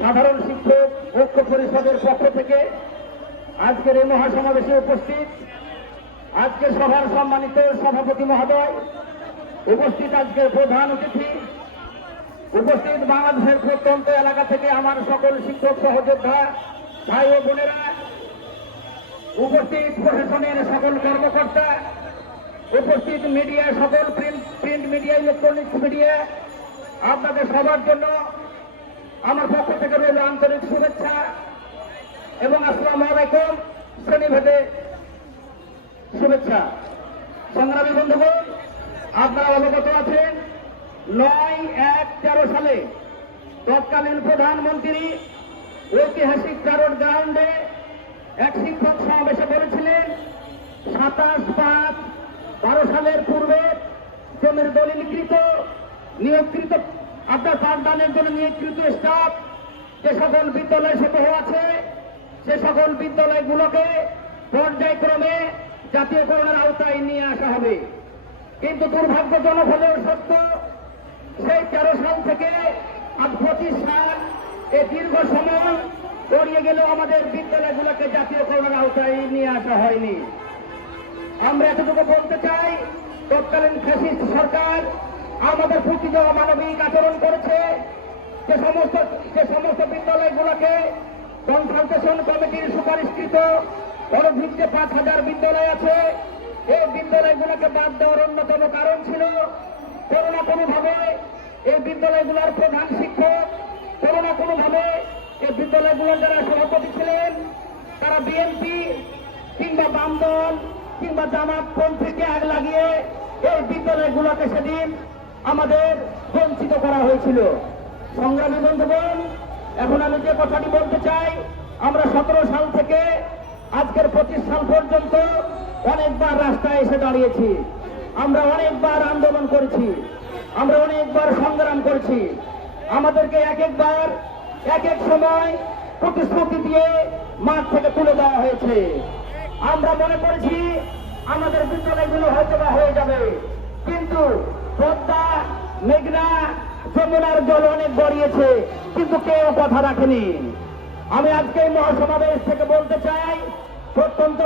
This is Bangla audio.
সাধারণ শিক্ষক ঐক্য পরিষদের পক্ষ থেকে আজকের এই মহাসমাবেশে উপস্থিত আজকের সভার সম্মানিত সভাপতি মহোদয়, উপস্থিত আজকের প্রধান অতিথি, উপস্থিত বাংলাদেশের প্রত্যন্ত এলাকা থেকে আমার সকল শিক্ষক সহযোদ্ধা, ভাই ও বোনেরা, উপস্থিত প্রশাসনের সকল কর্মকর্তা, উপস্থিত মিডিয়া সকল print print media, electronics media, আপনাদের সবার জন্য আমার পক্ষ থেকে রইল আন্তরিক শুভেচ্ছা এবং আসসালামু আলাইকুম শ্রেণীভেদে শুভেচ্ছা। সংগ্রামী বন্ধুগণ, আপনারা অবগত আছেন, নয় এক তেরো সালে তৎকালীন প্রধানমন্ত্রী ঐতিহাসিক প্যারোড গ্রাউন্ডে এক শিক্ষক সমাবেশে বলেছিলেন, সাতাশ পাঁচ বারো সালের পূর্বে জমির দলিলকৃত, নিয়োগকৃত আপনার পাঠদানের জন্য নিয়োগকৃত স্টাফ যে সকল বিদ্যালয় সমূহ আছে সে সকল বিদ্যালয়গুলোকে পর্যায়ক্রমে জাতীয়করণের আওতায় নিয়ে আসা হবে। কিন্তু দুর্ভাগ্যজনক হলেও সত্য, সেই তেরো সাল থেকে আজ পঁচিশ সাল এই দীর্ঘ সময় গড়িয়ে গেলেও আমাদের বিদ্যালয়গুলোকে জাতীয়করণের আওতায় নিয়ে আসা হয়নি। আমরা এতটুকু বলতে চাই, তৎকালীন ফ্যাসিস্ট সরকার আমাদের প্রতি যে অমানবিক আচরণ করেছে। যে সমস্ত যে সমস্ত বিদ্যালয়গুলোকে কনসালটেশন কমিটির সুপারিশকৃত অনুভিত্তে পাঁচ হাজার বিদ্যালয় আছে। এই বিদ্যালয়গুলোকে বাদ দেওয়ার অন্যতম কারণ ছিল কোনো না কোনোভাবে। এই বিদ্যালয়গুলোর প্রধান শিক্ষক কোনো না কোনোভাবে। এই বিদ্যালয়গুলোর যারা সভাপতি ছিলেন, তারা বিএনপি কিংবা বাম দল কিংবা জামাত পন্থীকে আগ লাগিয়ে এই বিদ্যালয়গুলোকে সেদিন আমাদের বঞ্চিত করা হয়েছিল। সংগ্রামী বন্ধুগণ, এখন আমি যে কথাটি বলতে চাই, আমরা সতেরো সাল থেকে আজকের পঁচিশ সাল পর্যন্ত অনেকবার রাস্তায় এসে দাঁড়িয়েছি। আমরা অনেকবার আন্দোলন করেছি। আমরা অনেকবার সংগ্রাম করেছি। আমাদেরকে এক একবার, এক এক সময় প্রতিশ্রুতি দিয়ে মাঠ থেকে তুলে দেওয়া হয়েছে। আমরা মনে করেছি আমাদের বিদ্যালয়গুলো হয়তো বা হয়ে যাবে। কিন্তু পদ্মা মেঘনা যমুনার জল অনেক গড়িয়েছে, কিন্তু কেউ কথা রাখেনি। আমি আজকে মহাসমাবেশ থেকে বলতে চাই, প্রত্যন্ত